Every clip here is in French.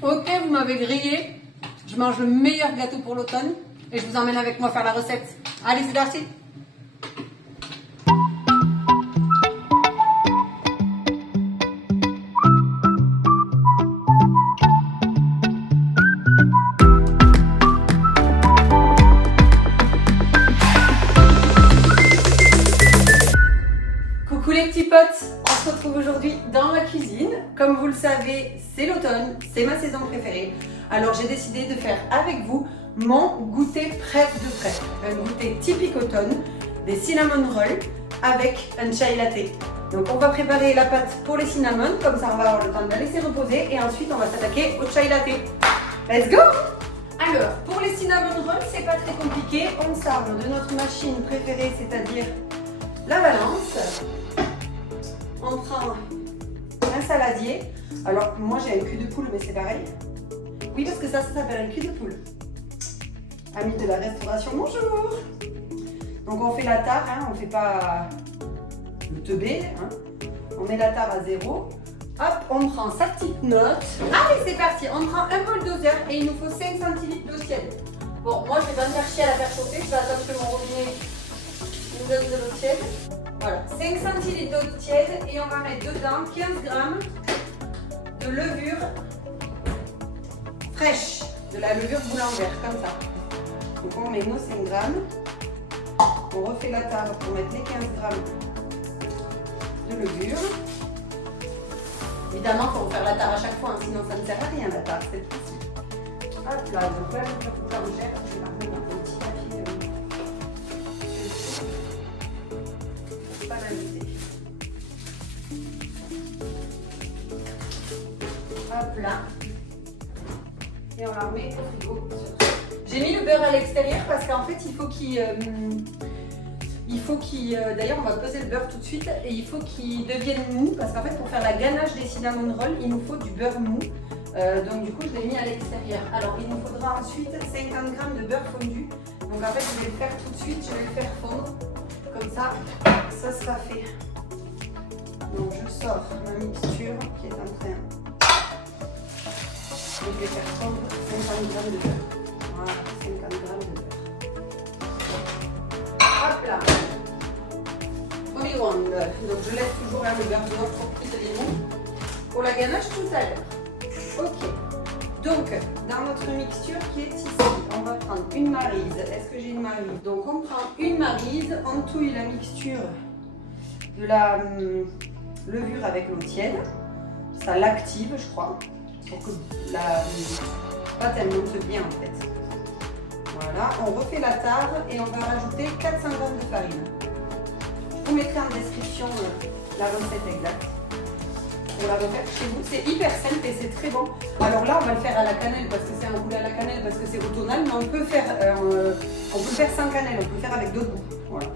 Ok, vous m'avez grillé. Je mange le meilleur gâteau pour l'automne et je vous emmène avec moi faire la recette. Allez, c'est parti. Coucou les petits potes, on se retrouve aujourd'hui dans ma cuisine. Comme vous le savez, c'est l'automne, c'est ma saison préférée. Alors j'ai décidé de faire avec vous mon goûter prêt de prêt. Un goûter typique automne, des cinnamon rolls avec un chai latte. Donc on va préparer la pâte pour les cinnamon, comme ça on va avoir le temps de la laisser reposer et ensuite on va s'attaquer au chai latte. Let's go! Alors pour les cinnamon rolls, c'est pas très compliqué. On s'arme de notre machine préférée, c'est-à-dire la balance. On prend un saladier. Alors moi j'ai un cul de poule, mais c'est pareil. Oui, parce que ça s'appelle un cul de poule. Amis de la restauration, bonjour. Donc on fait la tare, hein, on ne fait pas le teubé. Hein. On met la tare à 0. Hop, on prend sa petite note. Allez, c'est parti. On prend un bol doseur et il nous faut 5 centilitres d'eau tiède. Bon, moi je vais pas me faire chier à la faire chauffer. Je vais attendre que mon robinet nous donne de l'eau tiède. Voilà, 5 centilitres d'eau tiède et on va mettre dedans 15 grammes de levure fraîche, de la levure boulangère, comme ça. Donc on met nos 5 grammes, on refait la table pour mettre les 15 grammes de levure. Évidemment, il faut faire la tare à chaque fois, hein, sinon ça ne sert à rien la tare, c'est possible. Hop là, donc là, je vais boulangère, je vais la mettre dans un petit papier. Pas l'inviter. Hop là. Et on la remet au frigo. J'ai mis le beurre à l'extérieur parce qu'en fait il faut qu'il d'ailleurs on va peser le beurre tout de suite et il faut qu'il devienne mou parce qu'en fait pour faire la ganache des cinnamon rolls il nous faut du beurre mou. Donc du coup je l'ai mis à l'extérieur. Alors il nous faudra ensuite 50 g de beurre fondu. Donc en fait je vais le faire tout de suite, je vais le faire fondre. Comme ça, ça sera fait. Donc je sors ma mixture qui est en train. Et je vais faire fondre 50 g de beurre. Voilà, 50 g de beurre. Hop là. Polygonde. Donc je laisse toujours le beurre dehors pour plus de limon. Pour la ganache tout à l'heure. Ok. Donc dans notre mixture qui est ici, on va prendre une maryse. Est-ce que j'ai une maryse? Donc on prend une maryse, on touille la mixture de la levure avec l'eau tiède. Ça l'active, je crois. Pour que la pâte elle monte bien en fait. Voilà, on refait la tare et on va rajouter 400 g de farine. Je vous mettrai en description la recette exacte. Pour la refaire chez vous, c'est hyper simple et c'est très bon. Alors là, on va le faire à la cannelle parce que c'est un poulet à la cannelle parce que c'est automnal, mais on peut faire sans cannelle, on peut faire avec d'autres goûts. Voilà.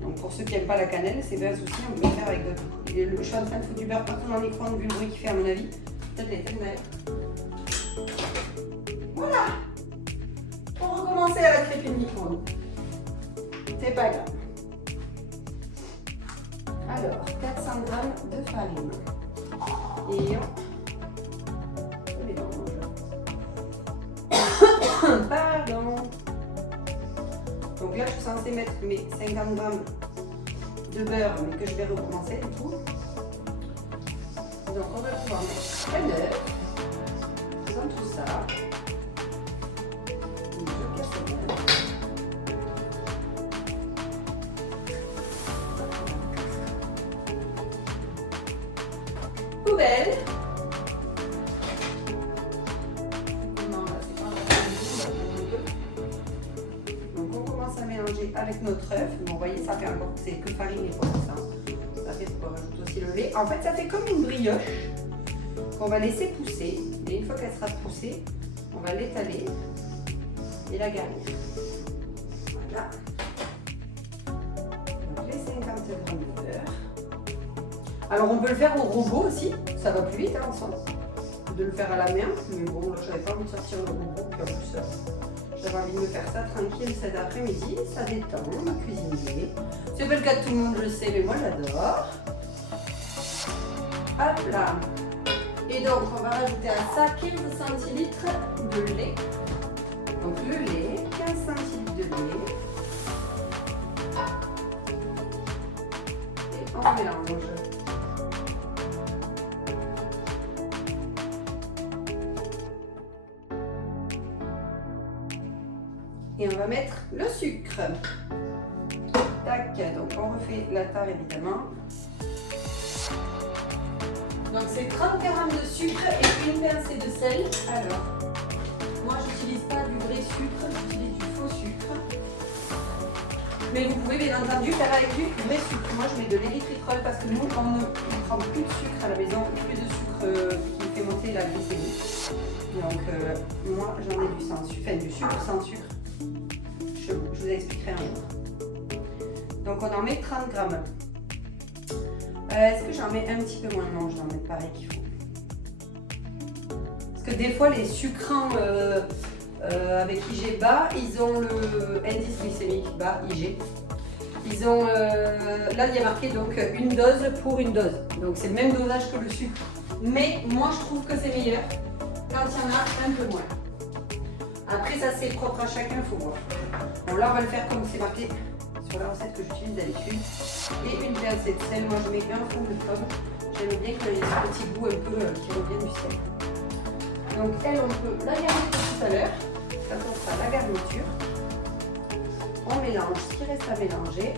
Donc pour ceux qui n'aiment pas la cannelle, c'est pas un souci, on peut le faire avec d'autres goûts. Je suis en train de foutre du beurre partout dans le micro-ondes vu le bruit qu'il fait à mon avis. Peut-être les têtes d'ailleurs. Voilà. Pour recommencer à la crêper le micro-ondes. C'est pas grave. Alors, 400 g de farine. Et on... Pardon. Donc là, je suis censée mettre mes 50 g de beurre, mais que je vais recommencer du coup. Donc on va pouvoir mettre un œuf dans tout ça. Je casse l'œuf. Poubelle. Non, là c'est pas un peu. Donc on commence à mélanger avec notre œuf. Bon, vous voyez, ça fait encore, c'est que farine et pas ça. Ça fait pour rajouter aussi le lait. En fait, ça fait comme une brioche qu'on va laisser pousser. Et une fois qu'elle sera poussée, on va l'étaler et la garnir. Voilà. Donc les 50 g de beurre. Alors on peut le faire au robot aussi, ça va plus vite hein, ensemble. De le faire à la main, mais bon, là j'avais pas envie de sortir le robot, puis en plus j'avais envie de me faire ça tranquille cet après-midi, ça détend, cuisiner. C'est pas le cas de tout le monde, je sais, mais moi j'adore. Hop là. Et donc, on va rajouter à ça 15 centilitres de lait. Donc, le lait, 15 centilitres de lait. Et on mélange. Et on va mettre le sucre. Tac, donc on refait la tare évidemment. Donc c'est 30 g de sucre et une pincée de sel. Alors, moi j'utilise pas du vrai sucre, j'utilise du faux sucre. Mais vous pouvez bien entendu faire avec du vrai sucre. Moi je mets de l'érythritol parce que nous on ne prend plus de sucre à la maison, plus de sucre qui fait monter la glycémie. Donc moi j'en ai du sans sucre, enfin du sucre sans sucre. Je vous expliquerai un jour. Donc on en met 30 grammes. Est-ce que j'en mets un petit peu moins? Non, je vais en mettre pareil qu'il faut. Parce que des fois les sucrants avec IG bas, ils ont le indice glycémique bas, IG. Ils ont, là il y a marqué donc une dose pour une dose. Donc c'est le même dosage que le sucre. Mais moi je trouve que c'est meilleur quand il y en a un peu moins. Après ça c'est propre à chacun, il faut voir. Bon là on va le faire comme c'est marqué sur la recette que j'utilise d'habitude. Et une pincée de sel, moi je mets un fond de pomme. J'aime bien qu'il y ait ce petit goût un peu qui revient du sel. Donc elle on peut la garder pour tout à l'heure. Quand on fera la garniture, on mélange ce qui reste à mélanger.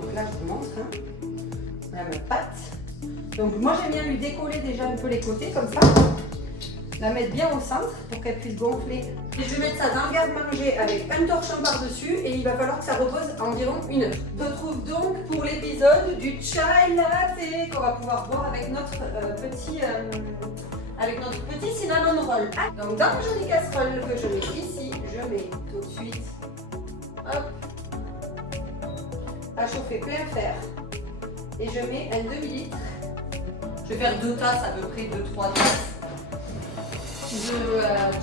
Donc là je vous montre la pâte. Donc moi j'aime bien lui décoller déjà un peu les côtés comme ça, la mettre bien au centre pour qu'elle puisse gonfler. Et je vais mettre ça dans le garde-manger avec un torchon par-dessus et il va falloir que ça repose environ 1 heure. Je vous retrouve donc pour l'épisode du chai latte qu'on va pouvoir boire avec notre petit cinnamon roll. Donc dans ma jolie casserole que je mets ici, je mets tout de suite hop, à chauffer plein fer et je mets un demi-litre. Je vais faire 2 tasses, à peu près 2-3 tasses de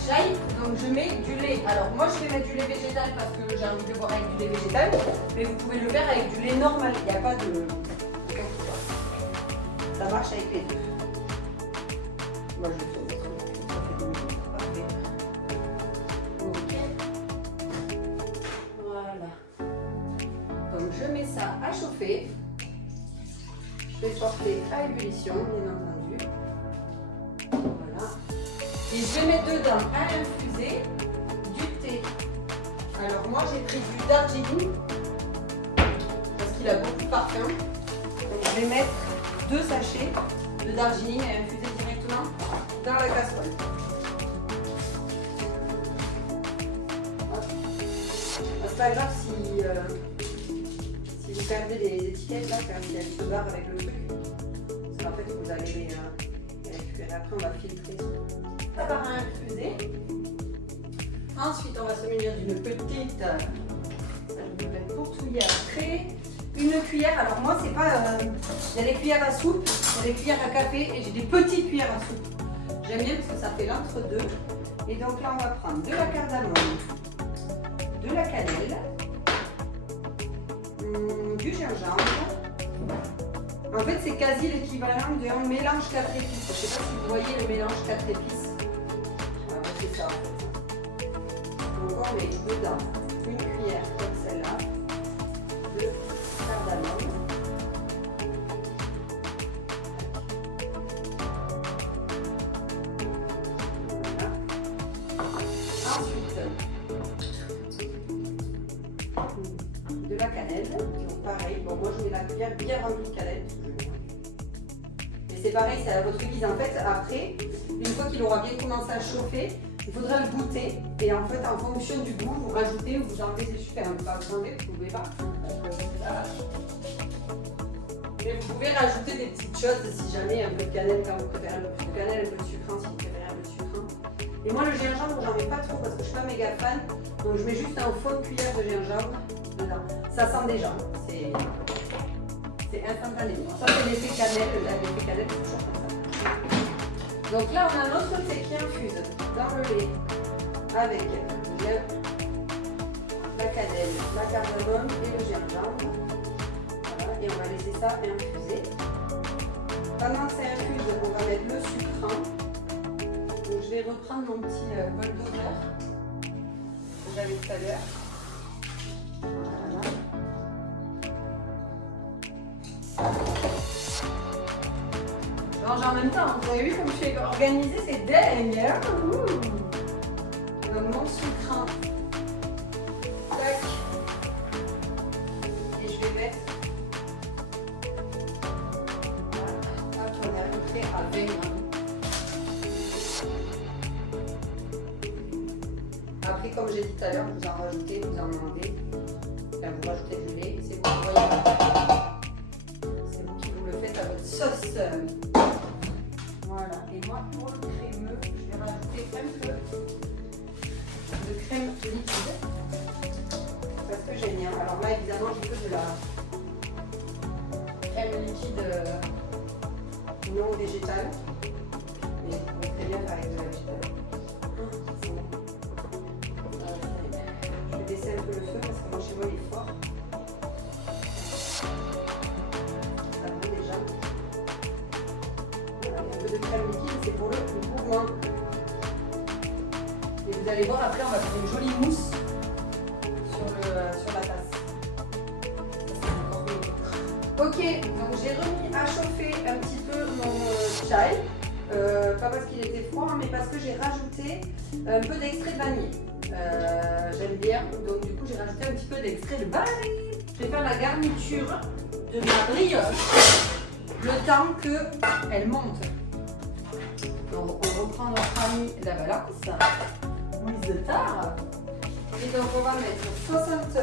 chai. Donc je mets du lait. Alors moi je vais mettre du lait végétal parce que j'ai envie de boire avec du lait végétal. Mais vous pouvez le faire avec du lait normal. Il n'y a pas de... Ça marche avec les deux. Moi je vais faire ça fait 2 minutes. Parfait. Ok. Voilà. Donc je mets ça à chauffer. Je vais porter à ébullition, bien entendu. Voilà. Et je vais mettre dedans à infuser du thé. Alors moi j'ai pris du Darjeeling parce qu'il a beaucoup de parfum. Donc je vais mettre 2 sachets de Darjeeling à infuser directement dans la casserole. C'est pas grave si vous perdez les étiquettes là, car si elles se barrent avec le truc. Parce qu'en fait vous allez les récupérer après, on va filtrer. Ça part à infuser. Ensuite on va se munir d'une petite, je vais mettre pour touiller après, une cuillère. Alors moi c'est pas, il y a des cuillères à soupe, il y a des cuillères à café et j'ai des petites cuillères à soupe. J'aime bien parce que ça fait l'entre-deux. Et donc là on va prendre de la cardamome, de la cannelle, du gingembre. En fait, c'est quasi l'équivalent d'un mélange 4 épices. Je ne sais pas si vous voyez le mélange 4 épices. Voilà, c'est ça en fait. Donc on met dedans une cuillère comme celle-là de cardamome. Voilà. Ensuite, de la cannelle. Donc pareil, bon moi je mets la cuillère bien remplie de cannelle. Mais c'est pareil, c'est à votre guise. En fait, après, une fois qu'il aura bien commencé à chauffer, il faudra le goûter. Et en fait, en fonction du goût, vous rajoutez ou vous enlevez ces sucres. Vous pas vous enlever, vous ne pouvez pas. Mais vous pouvez rajouter des petites choses si jamais un peu de cannelle quand vous préférez un peu plus de cannelle, un peu de sucrant si vous préférez un peu de sucrant. Et moi le gingembre j'en mets pas trop parce que je suis pas méga fan. Donc je mets juste un fond de cuillère de gingembre dedans. Ça sent déjà, c'est instantané. Donc ça c'est l'effet cannelle, l'effet cannelle c'est toujours comme ça. Donc là on a notre thé qui infuse dans le lait avec la cannelle, la cardamome et le gingembre. et on va laisser ça infuser. Pendant que ça infuse, on va mettre le sucre. Donc je vais reprendre mon petit bol doseur que j'avais tout à l'heure. Voilà. Je mange en même temps, vous avez vu comme je suis organisée, c'est dingue hein. Donc mon sucre, tac, et je vais mettre, voilà, hop, on est à peu près à 20 grammes. Après, comme j'ai dit tout à l'heure, vous en rajoutez, vous en enlevez, enfin, vous rajoutez du lait, c'est vous qui voyez. C'est vous qui vous le faites à votre sauce. Voilà, et moi pour le crémeux, je vais rajouter un peu de crème liquide parce que j'aime bien. Alors là évidemment j'ai que de la crème liquide non végétale, mais vous pouvez très bien faire avec de la végétale. Je vais baisser un peu le feu parce que moi chez moi il est fort. Ça brûle déjà. Voilà, un peu de crème liquide, c'est pour le mouvement. Et vous allez voir, après, on va faire une jolie mousse sur la tasse. Ok, donc j'ai remis à chauffer un petit peu mon chai. Pas parce qu'il était froid, mais parce que j'ai rajouté un peu d'extrait de vanille. J'aime bien, donc du coup j'ai rajouté un petit peu d'extrait de vanille. Je vais faire la garniture de ma brioche le temps qu'elle monte. Donc on reprend notre ami la balance, mise de tard. Et donc on va mettre 100 g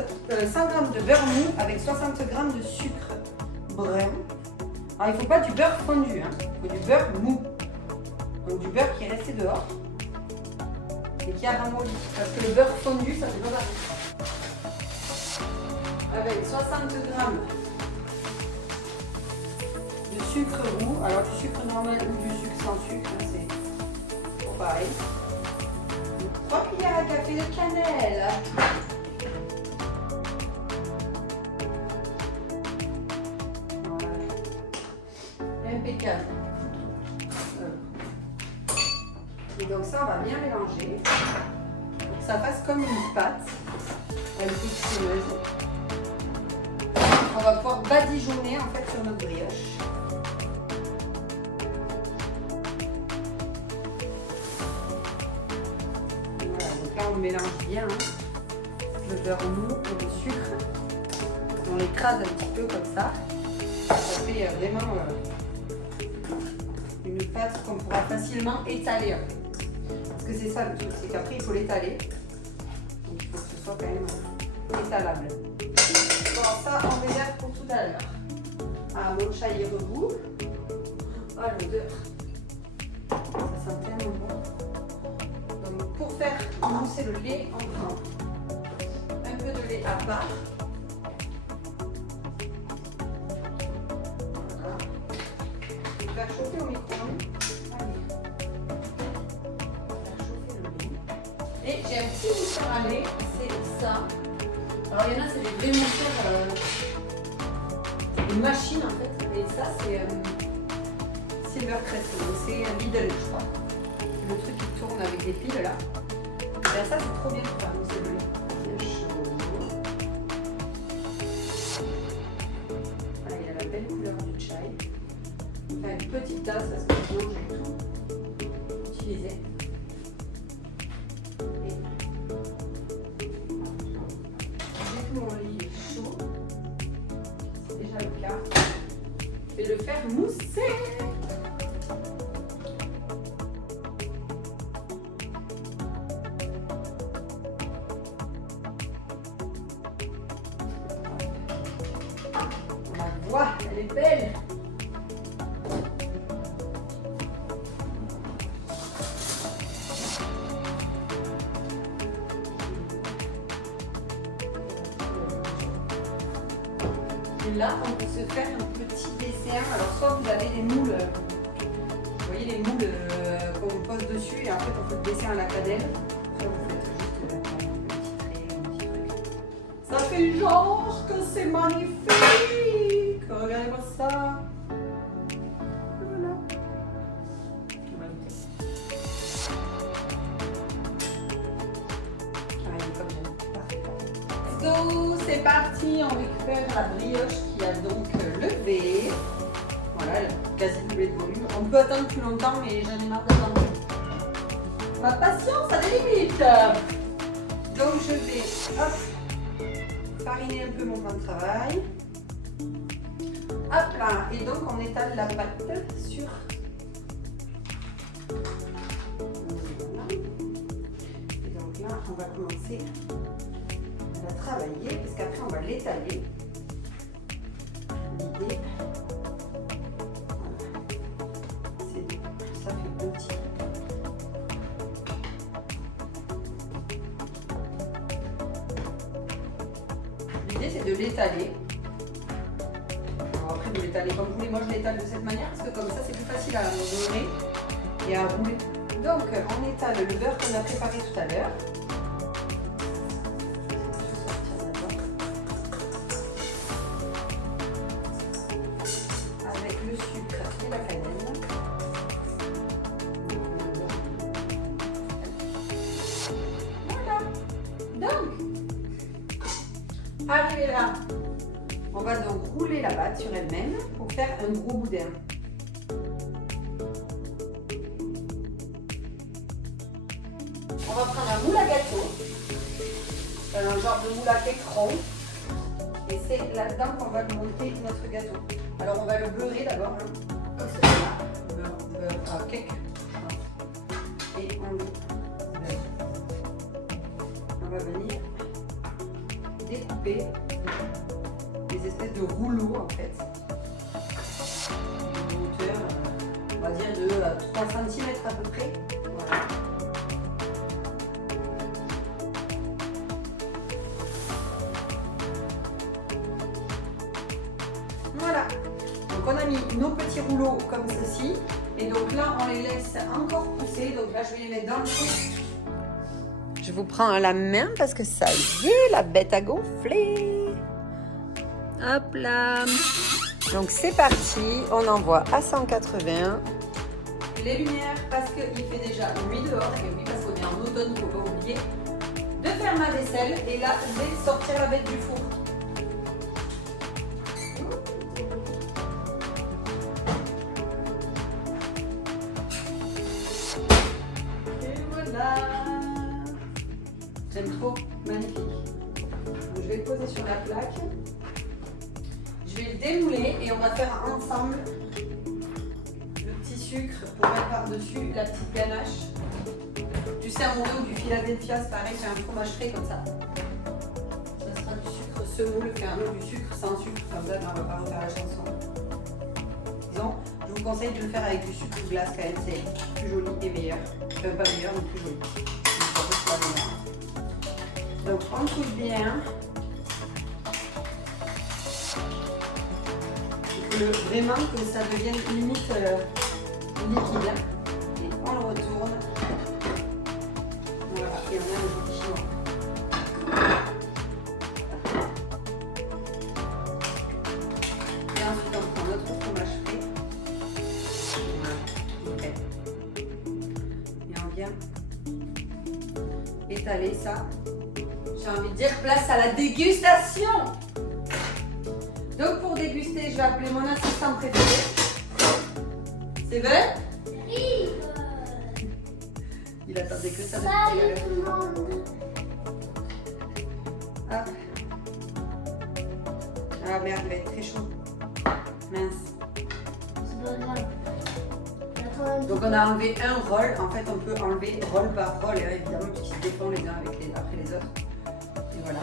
de beurre mou avec 60 g de sucre brun. Alors il ne faut pas du beurre fondu, hein. Il faut du beurre mou. Donc du beurre qui est resté dehors et qui a ramolli. Parce que le beurre fondu, ça ne fait pas pareil. Avec 60 g de sucre roux, alors du sucre normal ou du sucre sans sucre, hein, c'est pas pareil. 3 cuillères à café de cannelle. Voilà. Impeccable. Et donc ça, on va bien mélanger pour que ça fasse comme une pâte, un peu crémeuse. On va pouvoir badigeonner en fait sur notre brioche. Voilà, donc là on mélange bien le beurre mou et le sucre. On l'écrase un petit peu comme ça. Ça fait vraiment une pâte qu'on pourra facilement étaler. Parce que c'est ça le truc, c'est qu'après il faut l'étaler. Donc il faut que ce soit quand même étalable. Bon, ça on réserve pour tout à l'heure. Ah, mon chai est rebou. Oh l'odeur. Ça sent tellement bon. Donc pour faire mousser le lait, on prend un peu de lait à part. Voilà. Je vais faire chauffer au micro-ondes. Et j'ai un petit mousseur à lait, c'est ça. Alors il y en a, c'est des vrais mousseurs, une machine en fait. Et ça, c'est Silvercrest, c'est un Lidl, je crois. Le truc qui tourne avec des piles là. Et ça, c'est trop bien pour faire mousser le lait. Bien chaud. Voilà, il a la belle couleur du chai. Enfin, une petite tasse parce que sinon j'ai tout utilisé. Mon lait est chaud, c'est déjà le cas. Je vais le faire mousser. La voix, elle est belle. Et là, on peut se faire un petit dessert. Alors, soit vous avez des moules, vous voyez les moules qu'on pose dessus et en fait on fait le dessert à la cannelle. Soit vous faites juste un petit trait, un petit truc. Ça fait genre que c'est magnifique. regardez-moi ça. Voilà. On va goûter. Ah, il est comme j'aime. Parfait. Let's go, c'est parti. On récupère la brioche qui a donc levé. Voilà, elle a quasi doublé de volume. On peut attendre plus longtemps, mais j'en ai marre d'attendre. Ma patience a des limites. Donc je vais hop, fariner un peu mon pain de travail. Hop là, et donc on étale la pâte sur. Voilà. Et donc là, on va commencer à la travailler, parce qu'après on va l'étaler. L'idée, voilà, ça fait petit. L'idée c'est de l'étaler. Alors après vous l'étalez comme vous voulez, moi je l'étale de cette manière parce que comme ça c'est plus facile à dorer et à rouler. Donc on étale le beurre qu'on a préparé tout à l'heure. Avec le sucre et la cannelle. Voilà. Donc arrivé là, on va donc rouler la pâte sur elle-même pour faire un gros boudin. On va prendre un moule à gâteau, un genre de moule à écran, et c'est là-dedans qu'on va monter notre gâteau. Alors on va le beurrer d'abord, beurre à cake, et on le beurre. On va venir découper des espèces de rouleaux en fait, de hauteur, on va dire de 3 cm à peu près. Voilà. Voilà. Donc on a mis nos petits rouleaux comme ceci, et donc là on les laisse encore pousser. Donc là je vais les mettre dans le feu. Je vous prends à la main parce que ça y est, la bête a gonflé. Hop là. Donc c'est parti, on envoie à 180. Les lumières parce qu'il fait déjà nuit dehors. Et oui, parce qu'on est en automne, il ne faut pas oublier de faire ma vaisselle. Et là, je vais sortir la bête du four. Et voilà. J'aime trop, magnifique. Donc, je vais le poser sur la plaque. Je vais le démouler et on va faire ensemble le petit sucre pour mettre par-dessus la petite ganache. Du Cermondo, du Philadelphia, c'est pareil, c'est un fromage frais comme ça. Ça sera du sucre semoule, faire du sucre sans sucre, comme ça, on ne va pas refaire la chanson. Disons, je vous conseille de le faire avec du sucre glace quand même, c'est plus joli et meilleur. Enfin, pas meilleur, mais plus joli. Donc on touche bien. Vraiment que ça devienne limite liquide. Et on le retourne. Voilà, et on a le petit chinois. Et ensuite on prend notre fromage frais. Voilà, nickel. Et on vient étaler ça. J'ai envie de dire place à la dégustation. Donc pour déguster, je vais appeler mon assistant préféré. C'est vrai? Oui. Il attendait que ça depuis tout à l'heure. Hop. Ah merde, il va être très chaud. Mince. C'est pas grave. Donc on a enlevé un roll. En fait, on peut enlever roll par roll, évidemment, puisqu'ils se défendent les uns après les autres. Et voilà.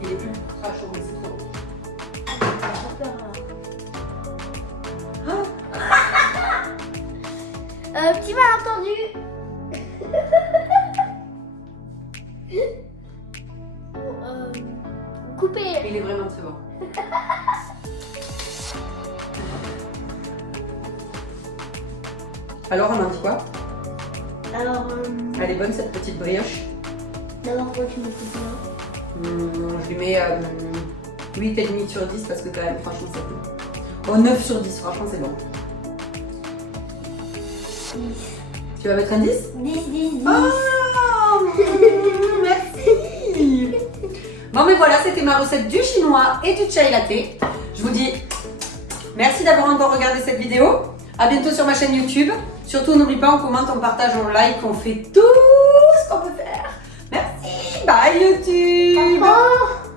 Il est plus ultra chaud, mais c'est trop. Petit malentendu. Couper. Il est vraiment très bon. Alors, on en dit quoi? Alors, Elle est bonne cette petite brioche. d'abord, toi, tu me fais ça. Je lui mets 8,5 sur 10 parce que quand même, franchement, c'est bon. Oh, 9 sur 10, franchement, c'est bon. 10. Tu vas mettre un 10? 10. Oh, merci. Bon, mais voilà, c'était ma recette du chinois et du chai latte. Je vous dis merci d'avoir encore regardé cette vidéo. À bientôt sur ma chaîne YouTube. Surtout, n'oublie pas, on commente, on partage, on like, on fait tout ce qu'on peut faire. Merci. Bye YouTube. Au revoir.